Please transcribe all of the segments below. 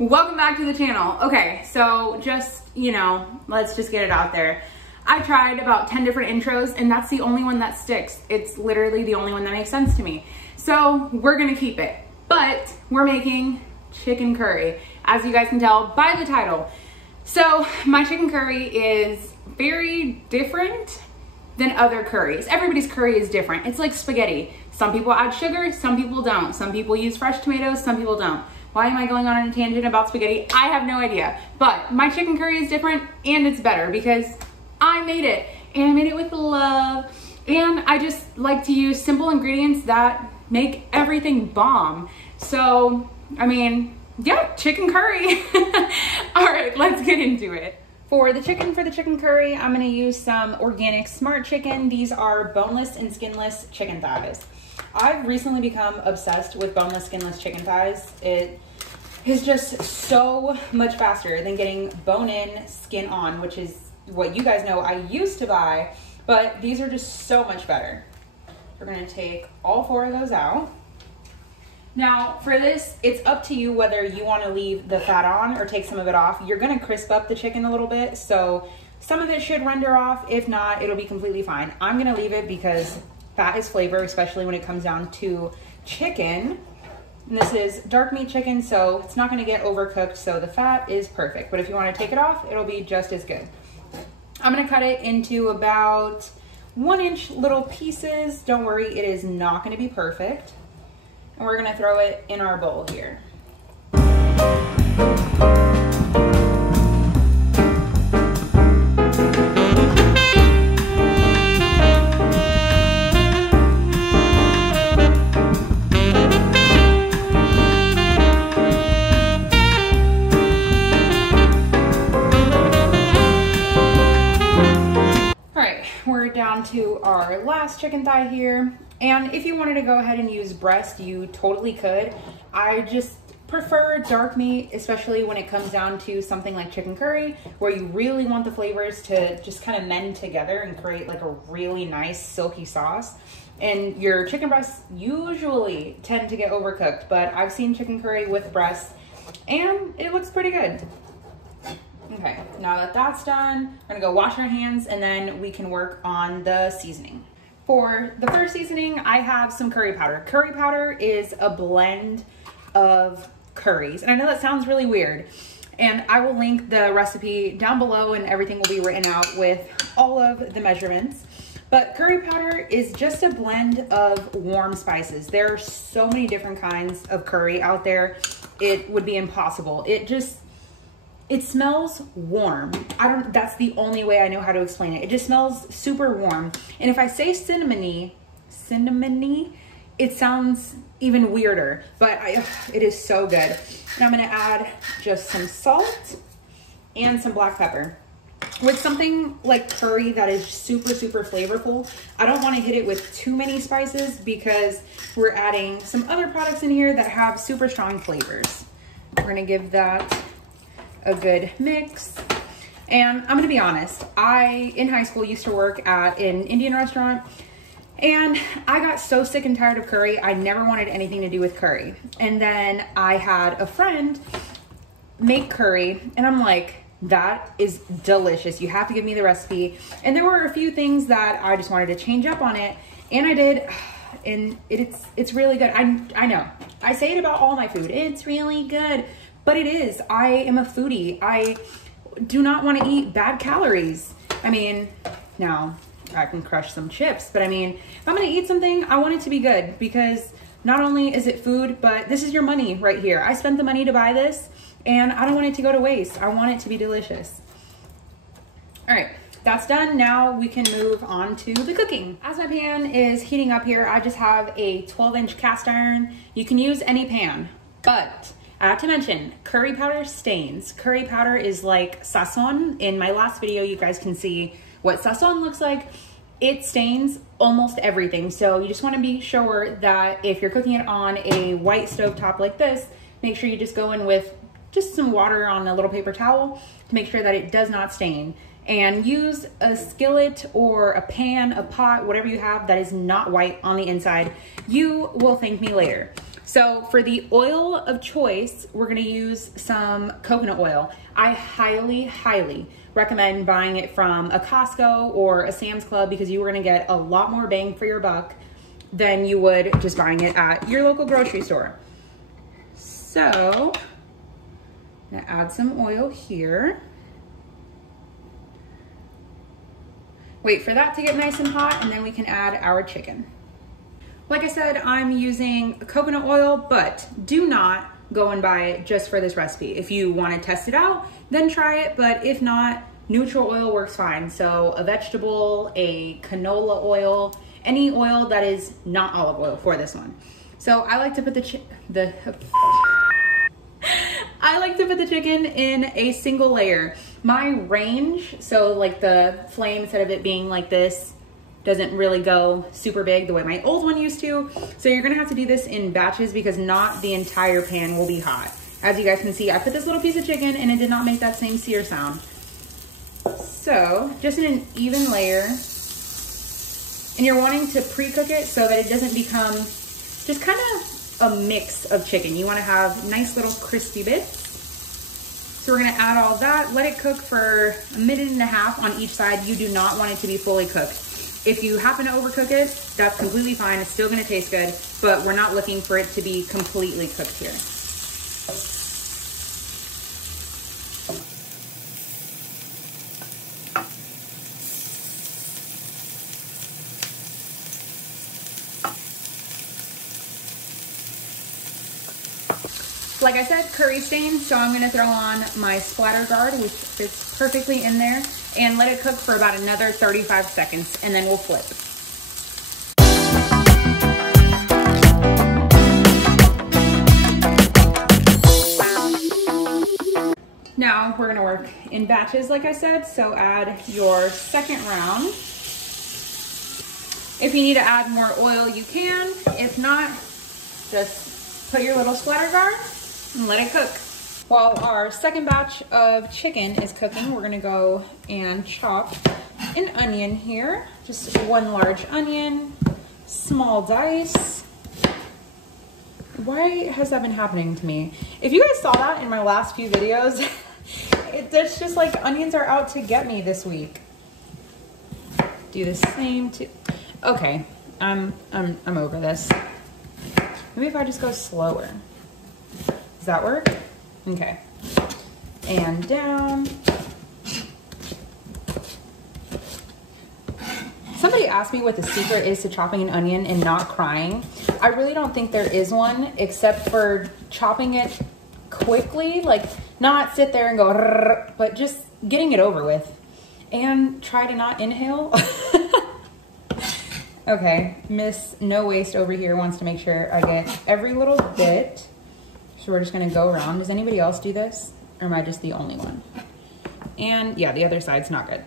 Welcome back to the channel. Okay, so just, let's just get it out there. I tried about 10 different intros and that's the only one that sticks. It's literally the only one that makes sense to me. So we're gonna keep it. But we're making chicken curry, as you guys can tell by the title. So my chicken curry is very different than other curries. Everybody's curry is different. It's like spaghetti. Some people add sugar, some people don't. Some people use fresh tomatoes, some people don't. Why am I going on a tangent about spaghetti? I have no idea. But my chicken curry is different and it's better because I made it. And I made it with love. And I just like to use simple ingredients that make everything bomb. So, I mean, yeah, chicken curry. All right, let's get into it. For the chicken curry, I'm gonna use some organic smart chicken. These are boneless and skinless chicken thighs. I've recently become obsessed with boneless, skinless chicken thighs. It is just so much faster than getting bone-in, skin on, which is what you guys know I used to buy, but these are just so much better. We're gonna take all 4 of those out. Now for this, it's up to you whether you wanna leave the fat on or take some of it off. You're gonna crisp up the chicken a little bit, so some of it should render off. If not, it'll be completely fine. I'm gonna leave it because fat is flavor, especially when it comes down to chicken. And this is dark meat chicken, so it's not gonna get overcooked, so the fat is perfect. But if you wanna take it off, it'll be just as good. I'm gonna cut it into about 1-inch little pieces. Don't worry, it is not gonna be perfect. And we're gonna throw it in our bowl here. Down to our last chicken thigh here, and if you wanted to go ahead and use breast, you totally could. I just prefer dark meat, especially when it comes down to something like chicken curry, where you really want the flavors to just kind of mend together and create like a really nice silky sauce. And your chicken breasts usually tend to get overcooked, but I've seen chicken curry with breasts and it looks pretty good. Okay, now that that's done, we're gonna go wash our hands and then we can work on the seasoning. For the first seasoning, I have some curry powder. Curry powder is a blend of curries. And I know that sounds really weird. And I will link the recipe down below and everything will be written out with all of the measurements. But curry powder is just a blend of warm spices. There are so many different kinds of curry out there. It would be impossible. It smells warm. That's the only way I know how to explain it. It just smells super warm. And if I say cinnamony, it sounds even weirder, but it is so good. And I'm gonna add just some salt and some black pepper. With something like curry that is super, super flavorful, I don't wanna hit it with too many spices because we're adding some other products in here that have super strong flavors. We're gonna give that a good mix. And I'm gonna be honest, I in high school used to work at an Indian restaurant and I got so sick and tired of curry, I never wanted anything to do with curry. And then I had a friend make curry and I'm like, that is delicious. You have to give me the recipe. And there were a few things that I just wanted to change up on it and I did. And it's really good. I know, I say it about all my food, it's really good. But it is. I am a foodie. I do not want to eat bad calories. I mean, now I can crush some chips, but I mean, if I'm going to eat something, I want it to be good because not only is it food, but this is your money right here. I spent the money to buy this and I don't want it to go to waste. I want it to be delicious. All right, that's done. Now we can move on to the cooking. As my pan is heating up here, I just have a 12-inch cast iron. You can use any pan, but I have to mention, curry powder stains. Curry powder is like sazon. In my last video, you guys can see what sazon looks like. It stains almost everything. So you just want to be sure that if you're cooking it on a white stove top like this, make sure you just go in with just some water on a little paper towel to make sure that it does not stain. And use a skillet or a pan, a pot, whatever you have that is not white on the inside. You will thank me later. So for the oil of choice, we're gonna use some coconut oil. I highly, highly recommend buying it from a Costco or a Sam's Club because you are gonna get a lot more bang for your buck than you would just buying it at your local grocery store. So, I'm gonna add some oil here. Wait for that to get nice and hot, and then we can add our chicken. Like I said, I'm using coconut oil, but do not go and buy it just for this recipe. If you want to test it out, then try it, but if not, neutral oil works fine. So a vegetable, a canola oil, any oil that is not olive oil for this one. So I like to put the chicken in a single layer. My range, so like the flame, instead of it being like this, doesn't really go super big the way my old one used to. So you're gonna have to do this in batches because not the entire pan will be hot. As you guys can see, I put this little piece of chicken and it did not make that same sear sound. So just in an even layer, and you're wanting to pre-cook it so that it doesn't become just kind of a mix of chicken. You wanna have nice little crispy bits. So we're gonna add all that, let it cook for 1.5 minutes on each side. You do not want it to be fully cooked. If you happen to overcook it, that's completely fine. It's still gonna taste good, but we're not looking for it to be completely cooked here. Like I said, curry stain, so I'm gonna throw on my splatter guard, which fits perfectly in there, and let it cook for about another 35 seconds, and then we'll flip. Now we're gonna work in batches, like I said, so add your second round. If you need to add more oil, you can. If not, just put your little splatter guard and let it cook. While our second batch of chicken is cooking, we're gonna go and chop an onion here. Just one large onion, small dice. Why has that been happening to me? If you guys saw that in my last few videos, it's just like onions are out to get me this week. Do the same to, okay, I'm over this. Maybe if I just go slower. Does that work? Okay. And down. Somebody asked me what the secret is to chopping an onion and not crying. I really don't think there is one, except for chopping it quickly, like not sit there and go, but just getting it over with. And try to not inhale. Okay, Miss No Waste over here wants to make sure I get every little bit. So we're just gonna go around. Does anybody else do this? Or am I just the only one? And yeah, the other side's not good.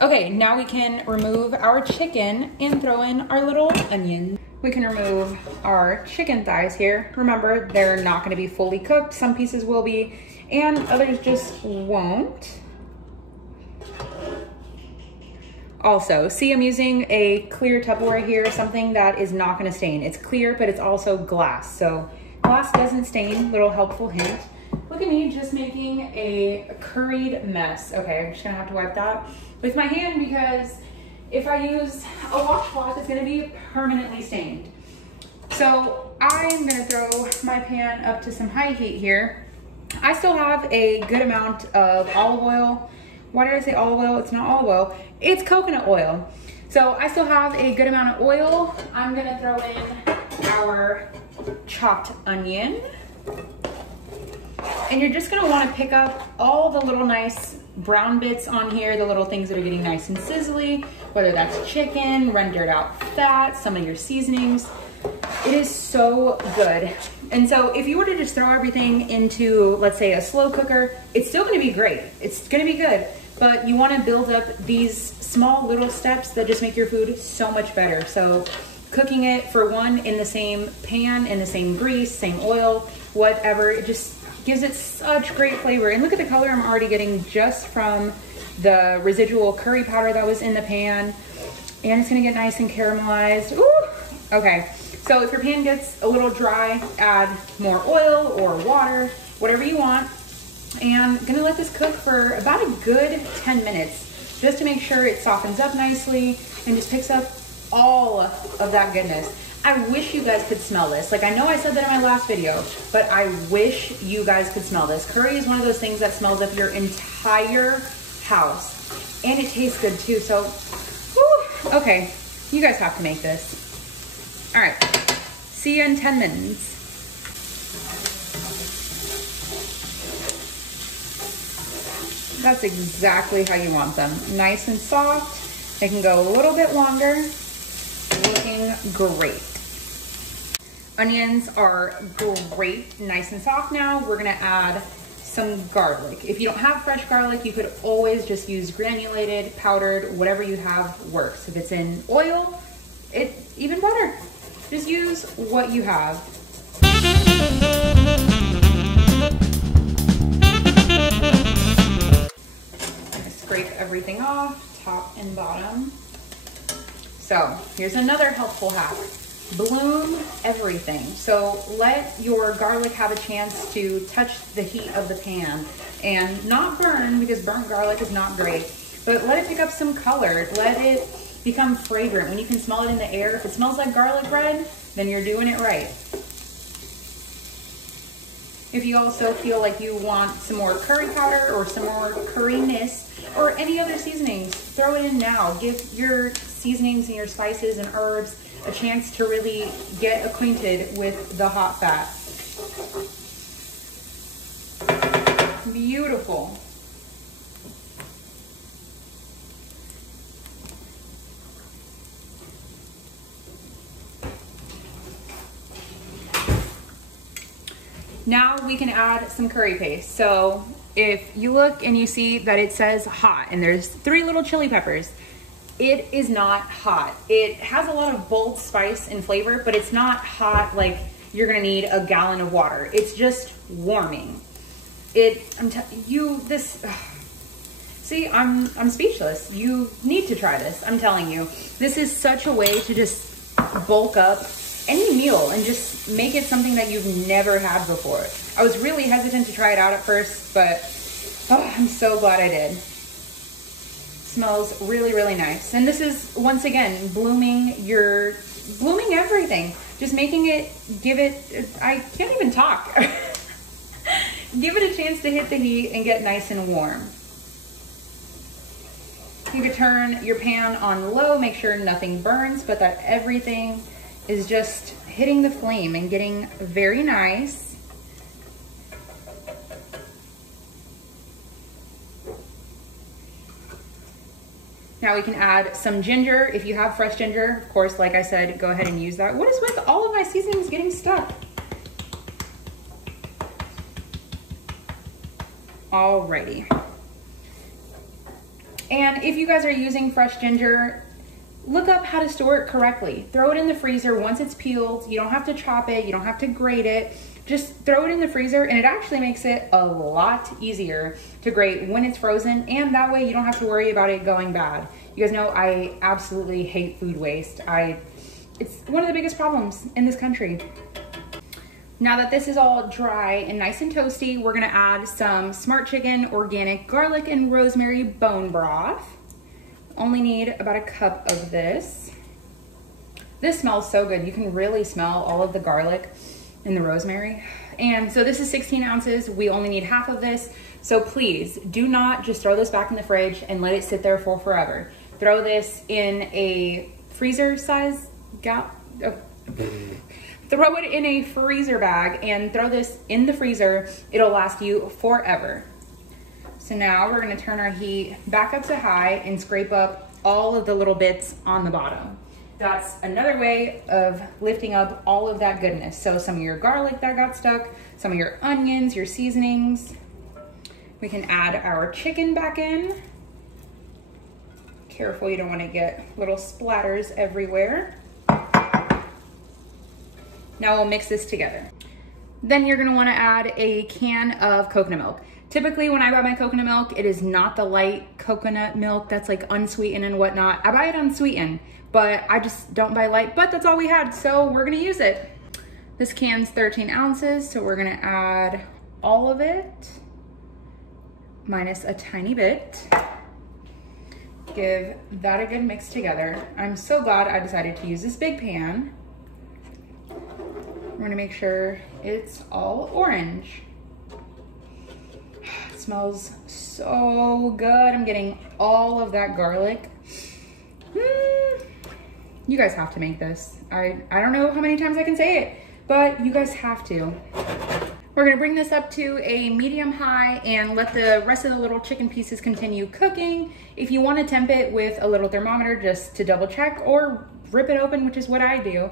Okay, now we can remove our chicken and throw in our little onion. We can remove our chicken thighs here. Remember, they're not gonna be fully cooked. Some pieces will be, and others just won't. Also, see, I'm using a clear Tupperware here, something that is not gonna stain. It's clear, but it's also glass. So glass doesn't stain, little helpful hint. Look at me just making a curried mess. Okay, I'm just gonna have to wipe that with my hand because if I use a washcloth, it's gonna be permanently stained. So I'm gonna throw my pan up to some high heat here. I still have a good amount of olive oil. Why did I say olive oil? It's not olive oil, it's coconut oil. So I still have a good amount of oil. I'm gonna throw in our chopped onion. And you're just gonna wanna pick up all the little nice brown bits on here, the little things that are getting nice and sizzly, whether that's chicken, rendered out fat, some of your seasonings. It is so good. And so if you were to just throw everything into, let's say, a slow cooker, it's still gonna be great. It's gonna be good, but you wanna build up these small little steps that just make your food so much better. So cooking it, for one, in the same pan, in the same grease, same oil, whatever, it just gives it such great flavor. And look at the color I'm already getting just from the residual curry powder that was in the pan. And it's gonna get nice and caramelized. Ooh. Okay, so So if your pan gets a little dry, add more oil or water, whatever you want. And I'm gonna let this cook for about a good 10 minutes, just to make sure it softens up nicely and just picks up all of that goodness. I wish you guys could smell this. Like, I know I said that in my last video, but I wish you guys could smell this. Curry is one of those things that smells up your entire house, and it tastes good too. So, whew, okay, you guys have to make this. All right, see you in 10 minutes. That's exactly how you want them. Nice and soft. They can go a little bit longer. Looking great. Onions are great, nice and soft now. We're gonna add some garlic. If you don't have fresh garlic, you could always just use granulated, powdered, whatever you have works. If it's in oil, it's even better. Just use what you have. Scrape everything off, top and bottom. So here's another helpful hack. Bloom everything. So let your garlic have a chance to touch the heat of the pan and not burn, because burnt garlic is not great, but let it pick up some color. Let it become fragrant. When you can smell it in the air, if it smells like garlic bread, then you're doing it right. If you also feel like you want some more curry powder or some more curryness or any other seasonings, throw it in now. Give your seasonings and your spices and herbs a chance to really get acquainted with the hot fat. Beautiful. Now we can add some curry paste. So if you look and you see that it says hot and there's 3 little chili peppers, it is not hot. It has a lot of bold spice and flavor, but it's not hot like you're gonna need a gallon of water. It's just warming. See, I'm speechless. You need to try this, I'm telling you. This is such a way to just bulk up any meal and just make it something that you've never had before. I was really hesitant to try it out at first, but oh, I'm so glad I did. Smells really, really nice. And this is, once again, blooming everything. Just making it, I can't even talk. Give it a chance to hit the heat and get nice and warm. You could turn your pan on low, make sure nothing burns, but that everything is just hitting the flame and getting very nice. Now we can add some ginger. If you have fresh ginger, of course, like I said, go ahead and use that. What is with all of my seasonings getting stuck? Alrighty. And if you guys are using fresh ginger, look up how to store it correctly. Throw it in the freezer once it's peeled. You don't have to chop it, you don't have to grate it. Just throw it in the freezer, and it actually makes it a lot easier to grate when it's frozen, and that way you don't have to worry about it going bad. You guys know I absolutely hate food waste. It's one of the biggest problems in this country. Now that this is all dry and nice and toasty, we're gonna add some Smart Chicken organic garlic and rosemary bone broth. Only need about a cup of this. This smells so good. You can really smell all of the garlic and the rosemary. And so this is 16 ounces. We only need half of this. So please do not just throw this back in the fridge and let it sit there for forever. Throw this in a freezer size throw it in a freezer bag and throw this in the freezer. It'll last you forever. So now we're gonna turn our heat back up to high and scrape up all of the little bits on the bottom. That's another way of lifting up all of that goodness. So some of your garlic that got stuck, some of your onions, your seasonings. We can add our chicken back in. Careful, you don't want to get little splatters everywhere. Now we'll mix this together. Then you're going to want to add a can of coconut milk. Typically when I buy my coconut milk, it is not the light coconut milk that's like unsweetened and whatnot. I buy it unsweetened, but I just don't buy light, but that's all we had, so we're gonna use it. This can's 13 ounces, so we're gonna add all of it, minus a tiny bit. Give that a good mix together. I'm so glad I decided to use this big pan. We're gonna make sure it's all orange. It smells so good. I'm getting all of that garlic. You guys have to make this. I don't know how many times I can say it, but you guys have to. We're gonna bring this up to a medium high and let the rest of the little chicken pieces continue cooking. If you wanna temp it with a little thermometer just to double check, or rip it open, which is what I do.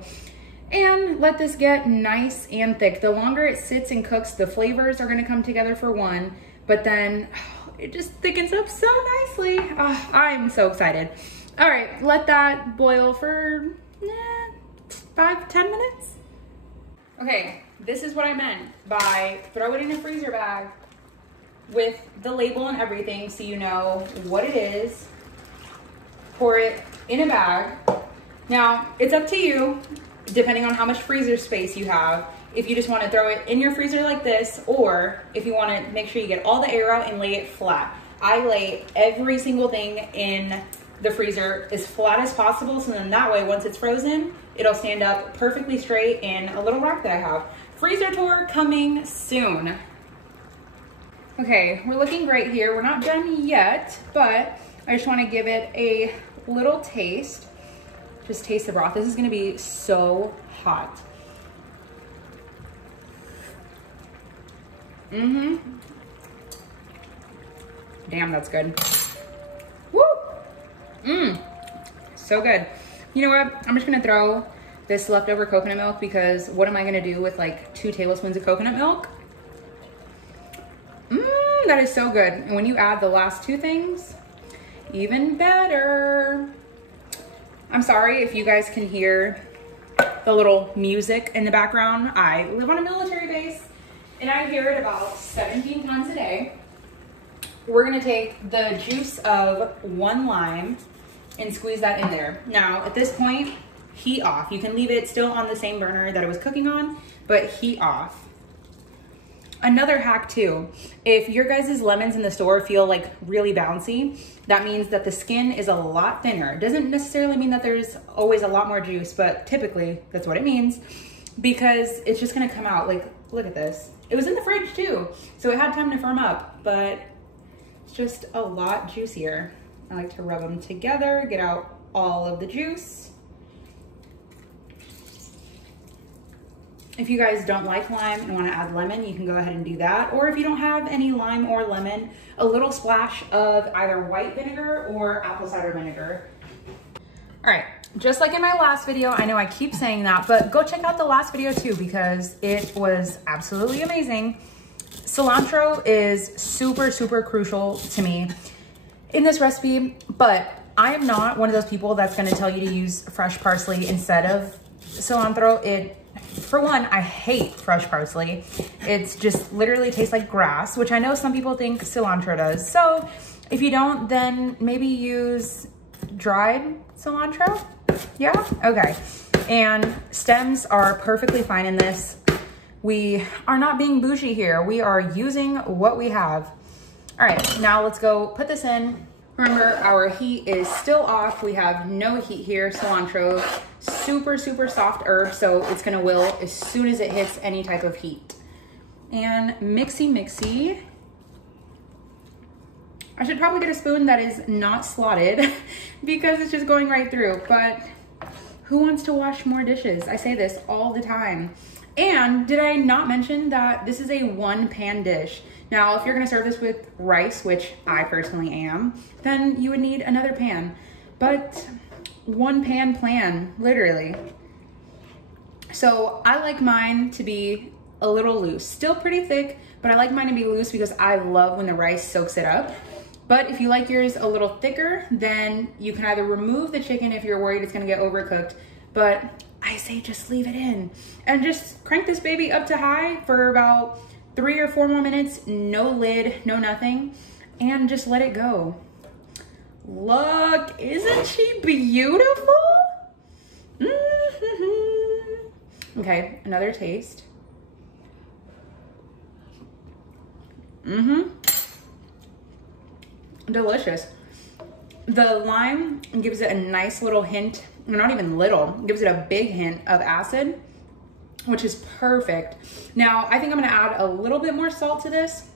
And let this get nice and thick. The longer it sits and cooks, the flavors are gonna come together for one, but then it just thickens up so nicely. I'm so excited. All right, let that boil for 5-10 minutes. Okay, this is what I meant by throw it in a freezer bag with the label and everything so you know what it is. Pour it in a bag. Now, it's up to you, depending on how much freezer space you have, if you just want to throw it in your freezer like this, or if you want to make sure you get all the air out and lay it flat. I lay every single thing in the freezer as flat as possible, so then that way, once it's frozen, it'll stand up perfectly straight in a little rack that I have. Freezer tour coming soon. Okay, we're looking great here. We're not done yet, but I just want to give it a little taste. Just taste the broth. This is gonna be so hot. Damn, that's good. Woo! So good. You know what? I'm just gonna throw this leftover coconut milk because what am I gonna do with like 2 tablespoons of coconut milk? That is so good. And when you add the last 2 things, even better. I'm sorry if you guys can hear the little music in the background. I live on a military base and I hear it about 17 times a day. We're gonna take the juice of 1 lime and squeeze that in there. Now, at this point, heat off. You can leave it still on the same burner that it was cooking on, but heat off. Another hack too, if your guys' lemons in the store feel like really bouncy, that means that the skin is a lot thinner. It doesn't necessarily mean that there's always a lot more juice, but typically that's what it means, because it's just gonna come out. Like, look at this. It was in the fridge too, so it had time to firm up, but it's just a lot juicier. I like to rub them together, get out all of the juice. If you guys don't like lime and want to add lemon, you can go ahead and do that. Or if you don't have any lime or lemon, a little splash of either white vinegar or apple cider vinegar. All right, just like in my last video, I know I keep saying that, but go check out the last video too because it was absolutely amazing. Cilantro is super, super crucial to me in this recipe, but I am not one of those people that's gonna tell you to use fresh parsley instead of cilantro. For one, I hate fresh parsley. It's just literally tastes like grass, which I know some people think cilantro does. So if you don't, then maybe use dried cilantro. Yeah, okay. And stems are perfectly fine in this. We are not being bougie here. We are using what we have. All right, now let's go put this in. Remember, our heat is still off. We have no heat here. Cilantro, super, super soft herb, so it's gonna wilt as soon as it hits any type of heat. And mixy, mixy. I should probably get a spoon that is not slotted because it's just going right through, but who wants to wash more dishes? I say this all the time. And did I not mention that this is a 1-pan dish? Now, if you're gonna serve this with rice, which I personally am, then you would need another pan. But 1-pan plan, literally. So I like mine to be a little loose. Still pretty thick, but I like mine to be loose because I love when the rice soaks it up. But if you like yours a little thicker, then you can either remove the chicken if you're worried it's gonna get overcooked, but I say just leave it in. And just crank this baby up to high for about 3 or 4 more minutes, no lid, no nothing, and just let it go. Look, isn't she beautiful? Okay, another taste. Delicious. The lime gives it a nice little hint, not even little, gives it a big hint of acid, which is perfect. Now, I think I'm gonna add a little bit more salt to this.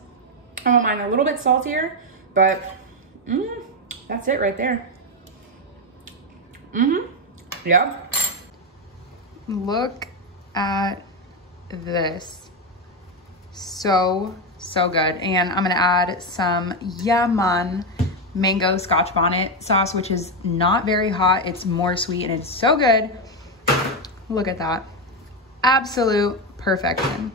I want mine a little bit saltier, but that's it right there. Yep. Look at this. So good. And I'm gonna add some Yaman mango scotch bonnet sauce, which is not very hot. It's more sweet and it's so good. Look at that. Absolute perfection.